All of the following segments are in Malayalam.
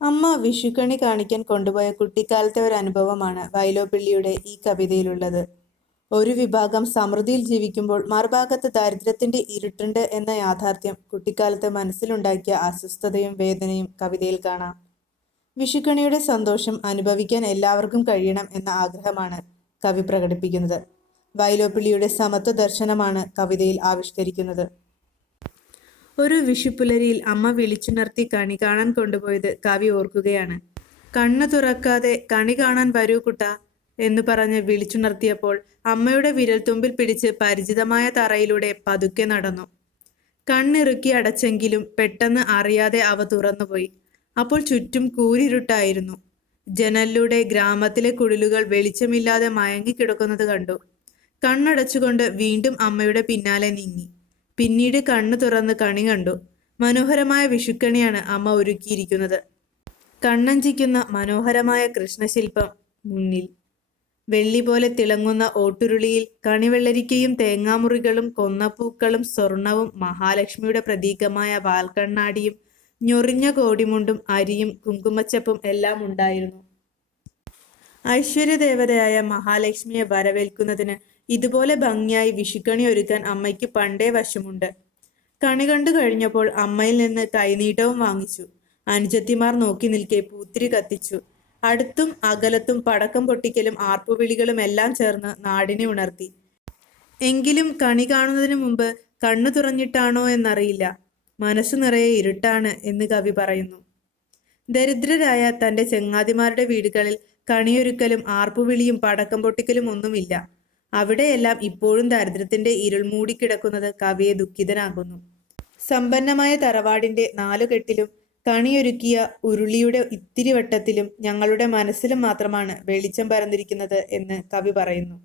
അമ്മ വിഷുക്കണി കാണിക്കാൻ കൊണ്ടുപോയ കുട്ടിക്കാലത്തെ ഒരു അനുഭവമാണ് വൈലോപ്പിള്ളിയുടെ ഈ കവിതയിലുള്ളത്. ഒരു വിഭാഗം സമൃദ്ധിയിൽ ജീവിക്കുമ്പോൾ മറുഭാഗത്ത് ദാരിദ്ര്യത്തിന്റെ ഇരുട്ടുണ്ട് എന്ന യാഥാർത്ഥ്യം കുട്ടിക്കാലത്ത് മനസ്സിലുണ്ടാക്കിയ അസ്വസ്ഥതയും വേദനയും കവിതയിൽ കാണാം. വിഷുക്കണിയുടെ സന്തോഷം അനുഭവിക്കാൻ എല്ലാവർക്കും കഴിയണം എന്ന ആഗ്രഹമാണ് കവി പ്രകടിപ്പിക്കുന്നത്. വൈലോപ്പിള്ളിയുടെ സമത്വ ദർശനമാണ് കവിതയിൽ ആവിഷ്കരിക്കുന്നത്. ഒരു വിഷുപ്പുലരിയിൽ അമ്മ വിളിച്ചുണർത്തി കണി കാണാൻ കൊണ്ടുപോയത് കവി ഓർക്കുകയാണ്. കണ്ണു തുറക്കാതെ കണി കാണാൻ വരൂ കുട്ട എന്ന് പറഞ്ഞ് വിളിച്ചുണർത്തിയപ്പോൾ അമ്മയുടെ വിരൽത്തുമ്പിൽ പിടിച്ച് പരിചിതമായ തറയിലൂടെ പതുക്കെ നടന്നു. കണ്ണിറുക്കി അടച്ചെങ്കിലും പെട്ടെന്ന് അറിയാതെ അവ തുറന്നുപോയി. അപ്പോൾ ചുറ്റും കൂരിരുട്ടായിരുന്നു. ജനലിലൂടെ ഗ്രാമത്തിലെ കുടിലുകൾ വെളിച്ചമില്ലാതെ മയങ്ങിക്കിടക്കുന്നത് കണ്ടു. കണ്ണടച്ചുകൊണ്ട് വീണ്ടും അമ്മയുടെ പിന്നാലെ നീങ്ങി. പിന്നീട് കണ്ണു തുറന്ന് കണി കണ്ടു. മനോഹരമായ വിഷുക്കണിയാണ് അമ്മ ഒരുക്കിയിരിക്കുന്നത്. കണ്ണഞ്ചിക്കുന്ന മനോഹരമായ കൃഷ്ണശില്പം മുന്നിൽ. വെള്ളി പോലെ തിളങ്ങുന്ന ഓട്ടുരുളിയിൽ കണിവെള്ളരിക്കയും തേങ്ങാമുറികളും കൊന്നപ്പൂക്കളും സ്വർണവും മഹാലക്ഷ്മിയുടെ പ്രതീകമായ വാൽക്കണ്ണാടിയും ഞൊറിഞ്ഞ കോടിമുണ്ടും അരിയും കുങ്കുമച്ചപ്പും എല്ലാം ഉണ്ടായിരുന്നു. ഐശ്വര്യദേവതയായ മഹാലക്ഷ്മിയെ വരവേൽക്കുന്നതിന് ഇതുപോലെ ഭംഗിയായി വിഷുക്കണി ഒരുക്കാൻ അമ്മയ്ക്ക് പണ്ടേ വശമുണ്ട്. കണി കണ്ടു കഴിഞ്ഞപ്പോൾ അമ്മയിൽ നിന്ന് കൈനീട്ടവും വാങ്ങിച്ചു. അനുജത്തിമാർ നോക്കി നിൽക്കെ പൂത്തിരി കത്തിച്ചു. അടുത്തും അകലത്തും പടക്കം പൊട്ടിക്കലും ആർപ്പുവിളികളും എല്ലാം ചേർന്ന് നാടിനെ ഉണർത്തി. എങ്കിലും കണി കാണുന്നതിന് മുമ്പ് കണ്ണു തുറഞ്ഞിട്ടാണോ എന്നറിയില്ല. മനസ്സു നിറയെ ഇരുട്ടാണ് എന്ന് കവി പറയുന്നു. ദരിദ്രരായ തന്റെ ചെങ്ങാതിമാരുടെ വീടുകളിൽ കണിയൊരുക്കലും ആർപ്പുവിളിയും പടക്കം പൊട്ടിക്കലും ഒന്നുമില്ല. അവിടെയെല്ലാം ഇപ്പോഴും ദരിദ്രത്തിന്റെ ഇരുൾ മൂടിക്കിടക്കുന്നത് കവിയെ ദുഃഖിതനാകുന്നു സമ്പന്നമായ തറവാടിന്റെ നാലുകെട്ടിലും കണിയൊരുക്കിയ ഉരുളിയുടെ ഇത്തിരി വട്ടത്തിലും ഞങ്ങളുടെ മനസ്സിലും മാത്രമാണ് വെളിച്ചം പരന്നിരിക്കുന്നത് എന്ന് കവി പറയുന്നു.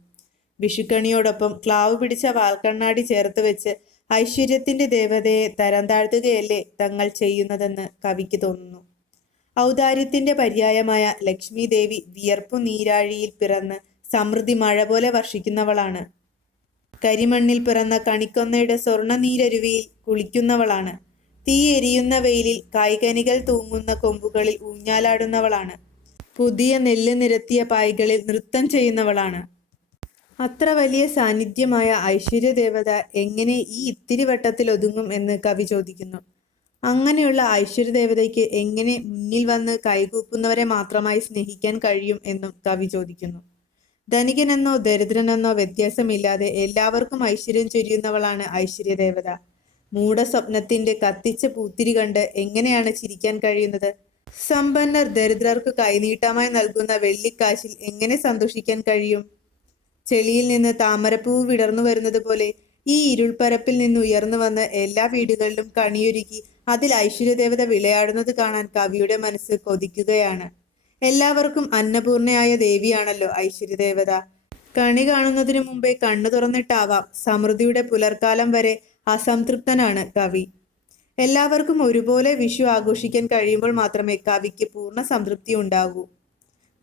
വിഷുക്കണിയോടൊപ്പം ക്ലാവ് പിടിച്ച വാൽക്കണ്ണാടി ചേർത്ത് വെച്ച് ഐശ്വര്യത്തിന്റെ ദേവതയെ തരം താഴ്ത്തുകയല്ലേ തങ്ങൾ ചെയ്യുന്നതെന്ന് കവിക്ക് തോന്നുന്നു. ഔദാര്യത്തിന്റെ പര്യായമായ ലക്ഷ്മി ദേവി വിയർപ്പു നീരാഴിയിൽ പിറന്ന് സമൃദ്ധി മഴ പോലെ വർഷിക്കുന്നവളാണ്. കരിമണ്ണിൽ പിറന്ന കണിക്കൊന്നയുടെ സ്വർണ നീരരുവിയിൽ കുളിക്കുന്നവളാണ്. തീ എരിയുന്ന വെയിലിൽ കായ്കനികൾ തൂങ്ങുന്ന കൊമ്പുകളിൽ ഊഞ്ഞാലാടുന്നവളാണ്. പുതിയ നെല്ല് നിരത്തിയ പായ്കളിൽ നൃത്തം ചെയ്യുന്നവളാണ്. അത്ര വലിയ സാന്നിധ്യമായ ഐശ്വര്യദേവത എങ്ങനെ ഈ ഇത്തിരി വട്ടത്തിൽ ഒതുങ്ങും എന്ന് കവി ചോദിക്കുന്നു. അങ്ങനെയുള്ള ഐശ്വര്യദേവതയ്ക്ക് എങ്ങനെ മുന്നിൽ വന്ന് കൈകൂപ്പുന്നവരെ മാത്രമായി സ്നേഹിക്കാൻ കഴിയും എന്നും കവി ചോദിക്കുന്നു. ധനികനെന്നോ ദരിദ്രനെന്നോ വ്യത്യാസമില്ലാതെ എല്ലാവർക്കും ഐശ്വര്യം ചൊരിയുന്നവളാണ് ഐശ്വര്യദേവത. മൂഢസ്വപ്നത്തിന്റെ കത്തിച്ച പൂത്തിരി കണ്ട് എങ്ങനെയാണ് ചിരിക്കാൻ കഴിയുന്നത്? സമ്പന്നർ ദരിദ്രർക്ക് കൈനീട്ടമായി നൽകുന്ന വെള്ളിക്കാശിൽ എങ്ങനെ സന്തോഷിക്കാൻ കഴിയും? ചെളിയിൽ നിന്ന് താമരപ്പൂവ് വിടർന്നു വരുന്നത് പോലെ ഈ ഇരുൾപ്പരപ്പിൽ നിന്ന് ഉയർന്നു വന്ന് എല്ലാ വീടുകളിലും കണിയൊരുക്കി അതിൽ ഐശ്വര്യദേവത വിളയാടുന്നത് കാണാൻ കവിയുടെ മനസ്സ് കൊതിക്കുകയാണ്. എല്ലാവർക്കും അന്നപൂർണയായ ദേവിയാണല്ലോ ഐശ്വര്യദേവത. കണി കാണുന്നതിനു മുമ്പേ കണ്ണു തുറന്നിട്ടാവാം സമൃദ്ധിയുടെ പുലർക്കാലം വരെ അസംതൃപ്തനാണ് കവി. എല്ലാവർക്കും ഒരുപോലെ വിഷു ആഘോഷിക്കാൻ കഴിയുമ്പോൾ മാത്രമേ കവിക്ക് പൂർണ സംതൃപ്തി ഉണ്ടാകൂ.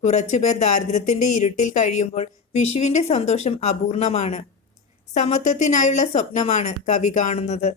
കുറച്ചുപേർ ദാരിദ്ര്യത്തിന്റെ ഇരുട്ടിൽ കഴിയുമ്പോൾ വിഷുവിന്റെ സന്തോഷം അപൂർണമാണ്. സമത്വത്തിനായുള്ള സ്വപ്നമാണ് കവി കാണുന്നത്.